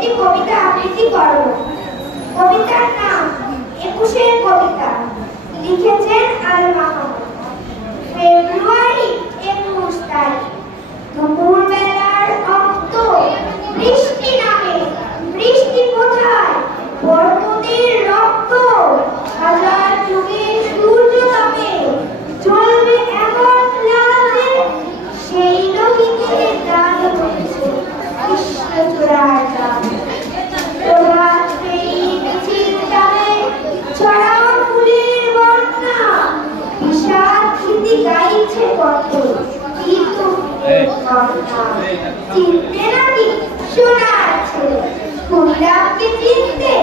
একটি কবিতা আবৃত্তি করব। কবিতার নাম একুশের কবিতা, লিখেছেন আল মাহমুদ। ফেব্রুয়ারি 21 তারিখ, দুপুর বেলার রক্ত বৃষ্টি নামে। বৃষ্টি কোথায়? পর্বতের রক্ত। হাজার যুগের সূর্য তাপে জ্বলবে এমন লালে, সেই লোহিতে দাগ হয়েছে কৃষ্ণচূড়ার দাগ। প্রভাত ফেরি মিছিল টানে ছড়াও ফুলের বন্যা, বিষাদ ভীতি গাইছে কত কিন্তু চিনতে নাকি সোনার ছেলে। কুড়িরামকে চিনতে